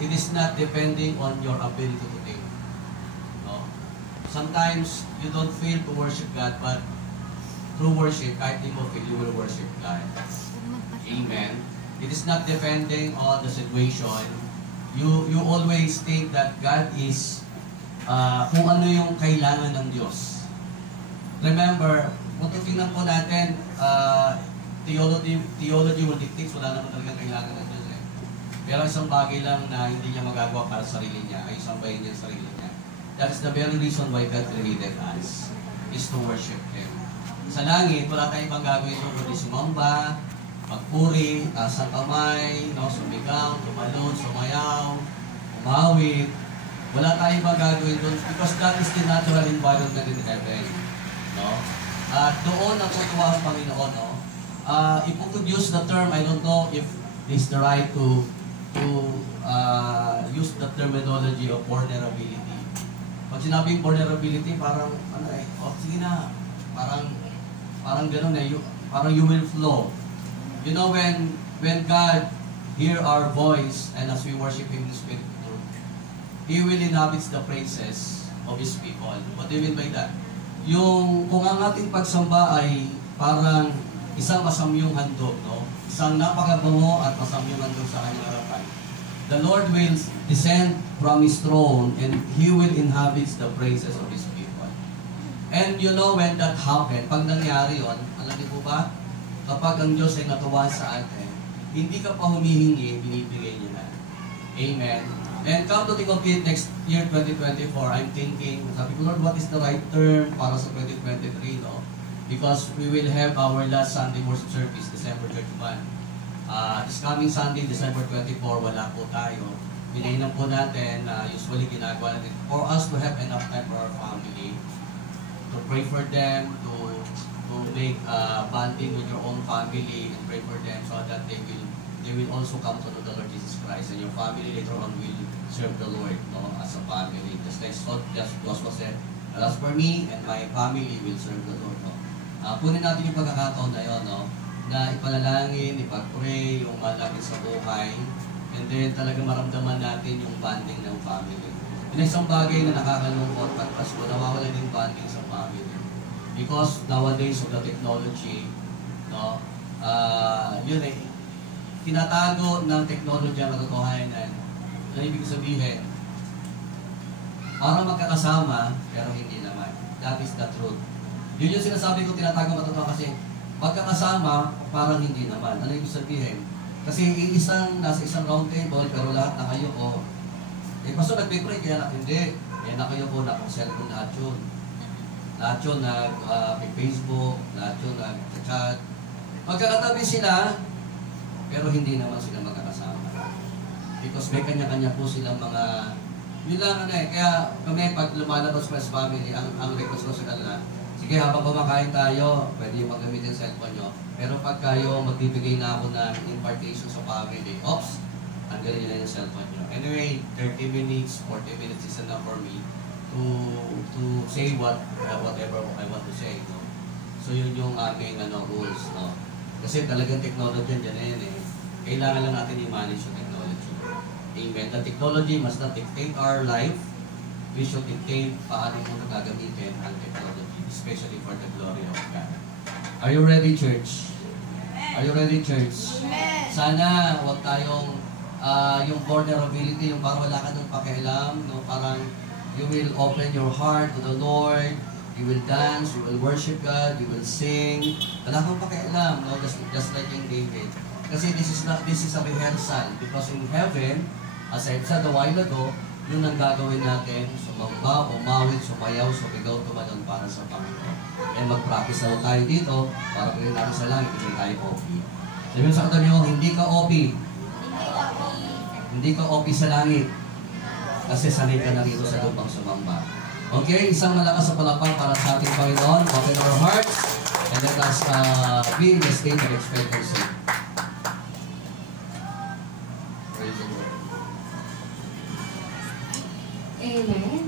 it is not depending on your ability to think. No? Sometimes, you don't feel to worship God, but through worship, kahit di mo feel, you will worship God. Amen. It is not depending on the situation. You always think that God is kung ano yung kailangan ng Diyos. Remember, kung titingnan po natin, theology will dictate, wala naman talagang kailangan ng Diyos. Pero isang bagay lang na hindi niya magagawa para sa sarili niya, ay sambahin niya sa sarili niya. That is the very reason why God created us, is to worship Him. Sa langit, wala tayong ibang gagawin doon, kundi sumamba, magpuri, taas ang kamay, no, sumigaw, tumalon, sumayaw, umawit. Wala tayong ibang gagawin doon because that is the natural environment in heaven. No? At doon ang tutuwa ang Panginoon. No? If we could use the term, I don't know if this is the right to use the terminology of vulnerability. Pag sinabing vulnerability, parang, sige na, parang gano'n parang you will flow. You know, when God hear our voice and as we worship Him in Spirit, He will inhabit the praises of His people. What do you mean by that? Kung ang ating pagsamba ay parang isang masamyong handog, no? Isang napakabango at masamyong handog sa kanyang harapan, the Lord will descend from His throne and He will inhabit the praises of His people. And you know when that happened, pag nangyari yun, alam niyo po ba? Kapag ang Diyos ay natuwa sa atin, hindi ka pa humihingi, binibigay niya na. Amen. And come to think of it, next year, 2024, I'm thinking, sabi ko, Lord, what is the right term para sa 2023, no? Because we will have our last Sunday worship service, December 31. This coming Sunday, December 24, wala po tayo. Pinainan po natin, usually ginagawa natin, for us to have enough time for our family, to pray for them, to make bonding with your own family and pray for them so that they will also come to know the Lord Jesus Christ, and your family later on will serve the Lord, no, as a family. Just Gospel said, as for me and my family will serve the Lord. No? Kunin natin yung pagkakataon na yun, no, na ipanalangin, ipag-pray, yung malapit sa buhay, and then talaga maramdaman natin yung bonding ng family. Yun isang bagay na nakakalungkot pag Pasko, nawawalan yung bonding sa family. Because nowadays of the technology, no, yun eh, tinatago ng technology ang katotohanan. Ano ibig sabihin? Parang magkakasama, pero hindi naman. That is the truth. Yun yung sinasabi ko, tinatago katotohanan kasi magkakasama, parang hindi naman. Ano ibig sabihin? Kasi nasa isang round table, pero lahat na kayo ko. Paso nagpipray, kaya hindi. Kaya na kayo ko, nakong-cellphone lahat yun. Lahat yun nag-Facebook, lahat yun nag-chat. Magkakatabi sila, pero hindi naman sila magkakasama. Because may kanya-kanya po silang mga... Yun lang kaya kami pag lumalabas sa family, ang request ko sa kanila, sige, habang kumakain tayo, pwede yung maggamitin sa cellphone nyo. Pero pag kayo magbibigay na ako ng impartation sa family, oops, tanggalin nyo na yung cellphone nyo. Anyway, 30 minutes, 40 minutes is enough for me to say whatever I want to say. No? So yun yung aming rules. No? Kasi talagang technology dyan yan eh. Kailangan lang natin i-manage yung technology. Amen. The technology must not dictate our life. We should dictate paano mo gagamitin ang technology, especially for the glory of God. Are you ready, church? Are you ready, church? Sana huwag tayong yung vulnerability, yung parang wala ka nung pakialam, no? Parang you will open your heart to the Lord. You will dance, you will worship God, you will sing. Wala kang pakialam, no? Just like King David. Kasi this is a rehearsal. Because in heaven, as I said a while ago, yun ang gagawin natin, sumamba, umawit, sumayaw, sumigaw, tumalon para sa Panginoon. And mag-practice na tayo dito, para pagkain natin sa langit, hindi tayo OP. Sabi mo sa katabi mo, hindi ka OP. Hindi ka OP sa langit. Kasi sanay ka na dito sa lupang sumamba. Okay, isang malakas sa palakpak para sa ating Panginoon. Open our hearts and let us be in the state of expectancy. Praise the Lord. Amen.